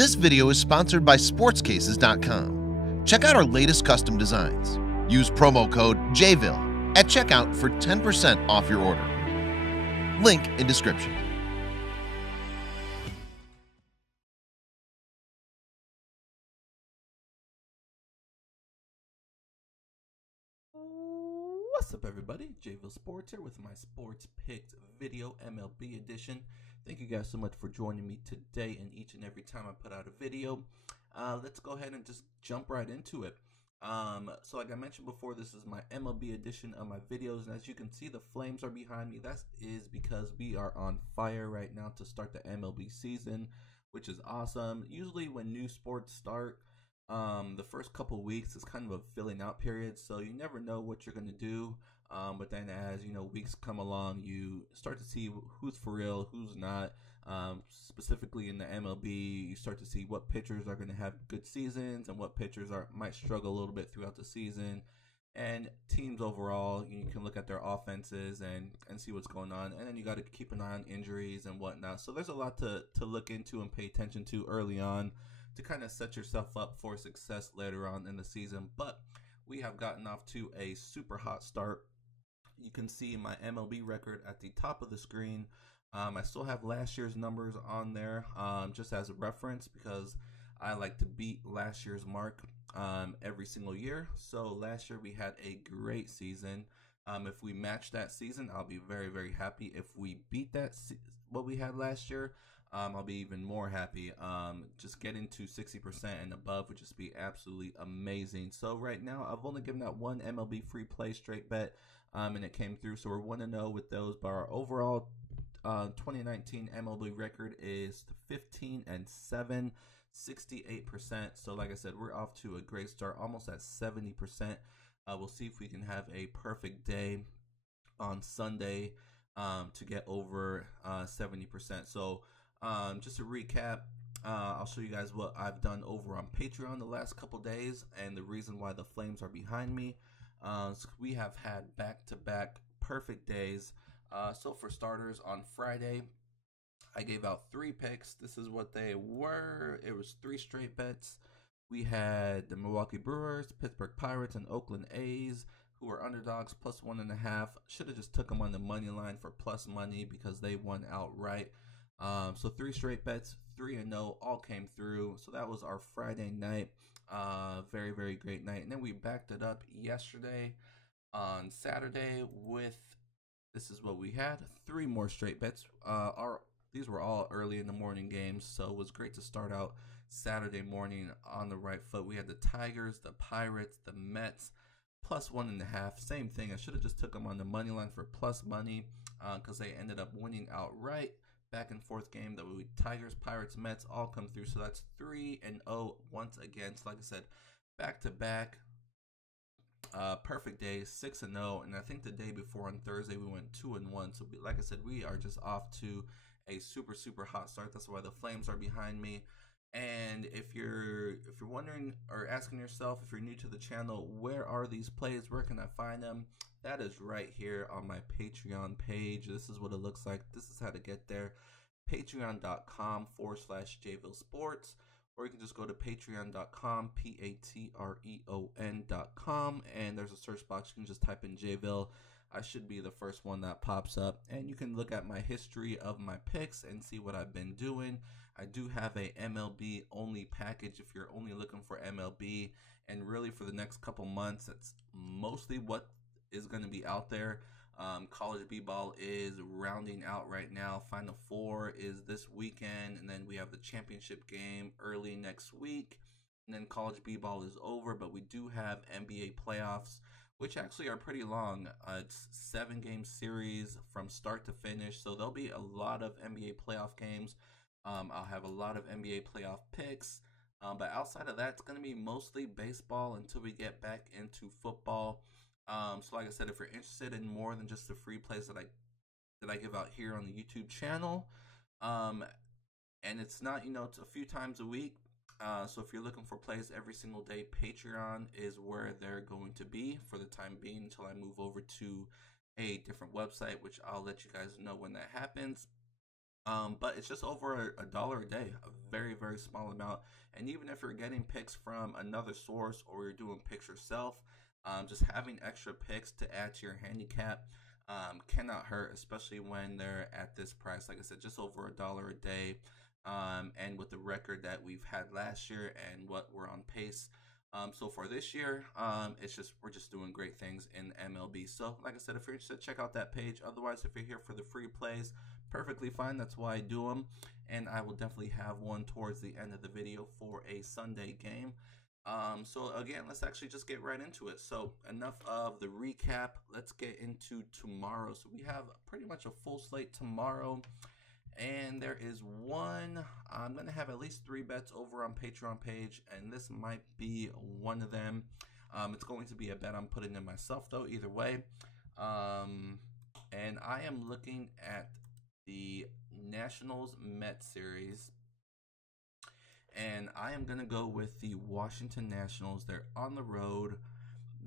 This video is sponsored by sportscases.com. Check out our latest custom designs. Use promo code JVille at checkout for 10% off your order. Link in description. What's up, everybody? JVille Sports here with my Sports Picks video, MLB edition. Thank you guys so much for joining me today and each and every time I put out a video. Let's go ahead and just jump right into it. So like I mentioned before, this is my MLB edition of my videos, and as you can see, the flames are behind me. That is because we are on fire right now to start the MLB season, which is awesome. Usually when new sports start, the first couple weeks is kind of a filling out period, so you never know what you're going to do. But then as weeks come along, you start to see who's for real, who's not. Specifically in the MLB, you start to see what pitchers are going to have good seasons and what pitchers might struggle a little bit throughout the season. And teams overall, you can look at their offenses and see what's going on. And then you got to keep an eye on injuries and whatnot. So there's a lot to look into and pay attention to early on to kind of set yourself up for success later on in the season. But we have gotten off to a super hot start. You can see my MLB record at the top of the screen. I still have last year's numbers on there just as a reference, because I like to beat last year's mark every single year. So last year we had a great season. If we match that season, I'll be very, very happy. If we beat what we had last year, I'll be even more happy. Just getting to 60% and above would just be absolutely amazing. So right now, I've only given out one MLB free play straight bet, and it came through. So we're 1-0 with those. But our overall 2019 MLB record is 15-7, 68%. So like I said, we're off to a great start, almost at 70%. We'll see if we can have a perfect day on Sunday to get over 70%. So just to recap, I'll show you guys what I've done over on Patreon the last couple days and the reason why the flames are behind me. So we have had back-to-back perfect days. So for starters, on Friday, I gave out 3 picks. This is what they were. It was 3 straight bets. We had the Milwaukee Brewers, Pittsburgh Pirates, and Oakland A's, who were underdogs plus 1.5. Should have just took them on the money line for plus money because they won outright. So 3 straight bets, 3-0, all came through. So that was our Friday night. Very, very great night. And then we backed it up yesterday on Saturday with, this is what we had, 3 more straight bets. These were all early in the morning games, so it was great to start out Saturday morning on the right foot. We had the Tigers, the Pirates, the Mets, plus 1.5. Same thing. I should have just took them on the money line for plus money because they ended up winning outright. Back and forth game that we Tigers, Pirates, Mets all come through. So that's 3-0 once again. So like I said, back to back, perfect day, 6-0. And I think the day before on Thursday we went 2-1. So like I said, we are just off to a super, super hot start. That's why the flames are behind me. And if you're wondering or asking yourself, if you're new to the channel, where are these plays? Where can I find them? That is right here on my Patreon page. This is what it looks like. This is how to get there. Patreon.com/JVille Sports. Or you can just go to patreon.com, patreon.com, and there's a search box. You can just type in JVille. I should be the first one that pops up. And you can look at my history of my picks and see what I've been doing. I do have a MLB only package if you're only looking for MLB. And really for the next couple months, that's mostly what is going to be out there. College b-ball is rounding out right now. Final Four is this weekend, and then we have the championship game early next week, and then college b-ball is over. But we do have NBA playoffs, which actually are pretty long. It's 7-game series from start to finish, so there'll be a lot of NBA playoff games. I'll have a lot of NBA playoff picks, but outside of that, it's going to be mostly baseball until we get back into football. So like I said, if you're interested in more than just the free plays that I give out here on the YouTube channel, and it's not, it's a few times a week. So if you're looking for plays every single day, Patreon is where they're going to be for the time being until I move over to a different website, which I'll let you guys know when that happens. But it's just over a dollar a day, a very, very small amount. And even if you're getting picks from another source or you're doing picks yourself, just having extra picks to add to your handicap cannot hurt, especially when they're at this price. Like I said, just over a dollar a day. And with the record that we've had last year and what we're on pace so far this year, we're just doing great things in MLB. So, like I said, if you're interested, check out that page. Otherwise, if you're here for the free plays, perfectly fine. That's why I do them, and I will definitely have one towards the end of the video for a Sunday game. So again, let's actually just get right into it. So enough of the recap. Let's get into tomorrow. So we have pretty much a full slate tomorrow. And there is one, I'm going to have at least 3 bets over on Patreon page, and this might be one of them. It's going to be a bet I'm putting in myself, though, either way. And I am looking at the Nationals Mets series, and I am going to go with the Washington Nationals. They're on the road.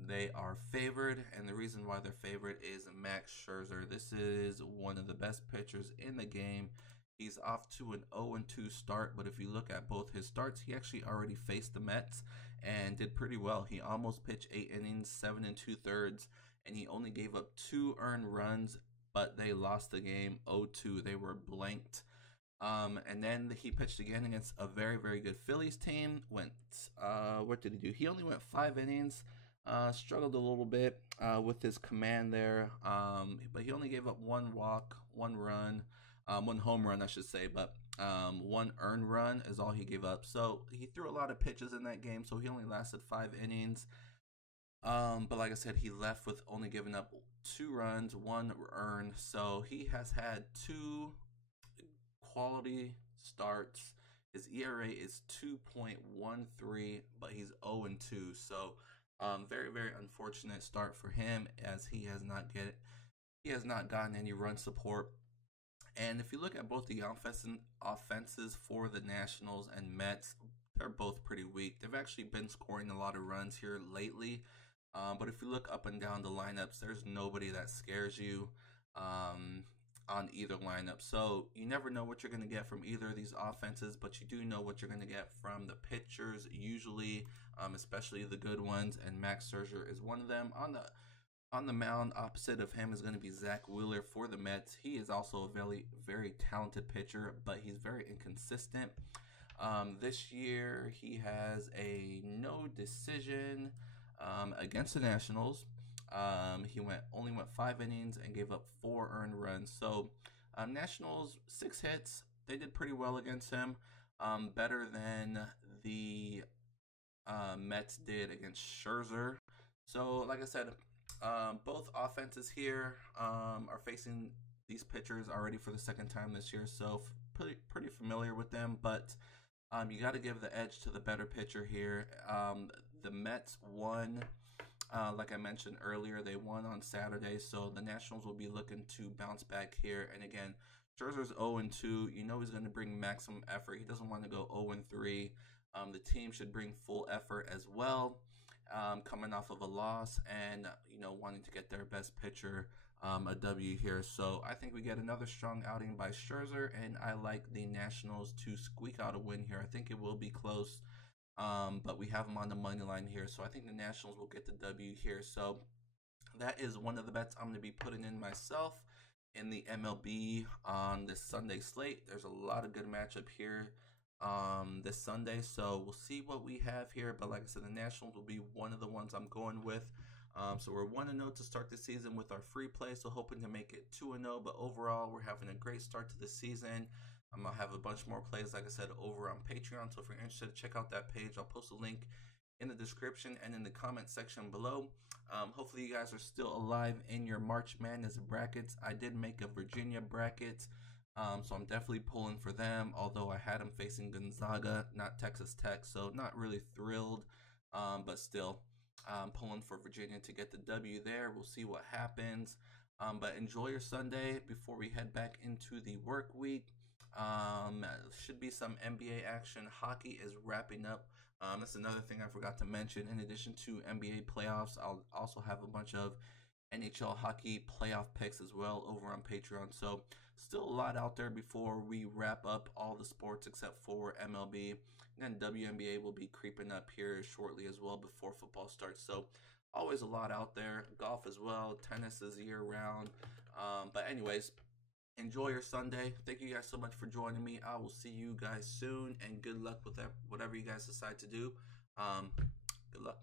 They are favored, and the reason why they're favored is Max Scherzer. This is one of the best pitchers in the game. He's off to an 0-2 start, but if you look at both his starts, he actually already faced the Mets and did pretty well. He almost pitched 8 innings, 7 2/3, and he only gave up 2 earned runs, but they lost the game 0-2. They were blanked. And then he pitched again against a very, very good Phillies team. What did he do? He only went 5 innings. Struggled a little bit with his command there, but he only gave up 1 walk, 1 run, 1 home run, I should say, but 1 earned run is all he gave up. So he threw a lot of pitches in that game, so he only lasted 5 innings. But like I said, he left with only giving up 2 runs, 1 earned. So he has had 2 quality starts. His ERA is 2.13, but he's 0-2. So very, very unfortunate start for him, as he has not gotten any run support. And if you look at both the offenses for the Nationals and Mets, they're both pretty weak. They've actually been scoring a lot of runs here lately. But if you look up and down the lineups, there's nobody that scares you on either lineup. So you never know what you're going to get from either of these offenses, but you do know what you're going to get from the pitchers usually, especially the good ones, and Max Scherzer is one of them. On the mound opposite of him is going to be Zach Wheeler for the Mets. He is also a very, very talented pitcher, but he's very inconsistent. This year he has a no decision against the Nationals. He only went 5 innings and gave up 4 earned runs. So Nationals 6 hits. They did pretty well against him. Better than the Mets did against Scherzer. So like I said, both offenses here are facing these pitchers already for the 2nd time this year. So pretty familiar with them, but you got to give the edge to the better pitcher here. The Mets won. Like I mentioned earlier, they won on Saturday, so the Nationals will be looking to bounce back here. And again, Scherzer's 0-2. You know he's going to bring maximum effort. He doesn't want to go 0-3. The team should bring full effort as well, coming off of a loss and, wanting to get their best pitcher a W here. So I think we get another strong outing by Scherzer, and I like the Nationals to squeak out a win here. I think it will be close. But we have them on the money line here, so I think the Nationals will get the W here. So that is one of the bets I'm going to be putting in myself in the MLB on this Sunday slate. There's a lot of good matchup here this Sunday, so we'll see what we have here. But like I said, the Nationals will be one of the ones I'm going with. So we're 1-0 to start the season with our free play, so hoping to make it 2-0. But overall, we're having a great start to the season. I'm going to have a bunch more plays, like I said, over on Patreon. So if you're interested, check out that page. I'll post a link in the description and in the comment section below. Hopefully you guys are still alive in your March Madness brackets. I did make a Virginia bracket, so I'm definitely pulling for them, although I had them facing Gonzaga, not Texas Tech, so not really thrilled, but still pulling for Virginia to get the W there. We'll see what happens, but enjoy your Sunday before we head back into the work week. Should be some NBA action. Hockey is wrapping up. That's another thing I forgot to mention. In addition to NBA playoffs, I'll also have a bunch of NHL hockey playoff picks as well over on Patreon. So still a lot out there before we wrap up all the sports except for MLB. And WNBA will be creeping up here shortly as well before football starts. So always a lot out there. Golf as well. Tennis is year round. But anyways, enjoy your Sunday. Thank you guys so much for joining me. I will see you guys soon, and good luck with whatever you guys decide to do. Good luck.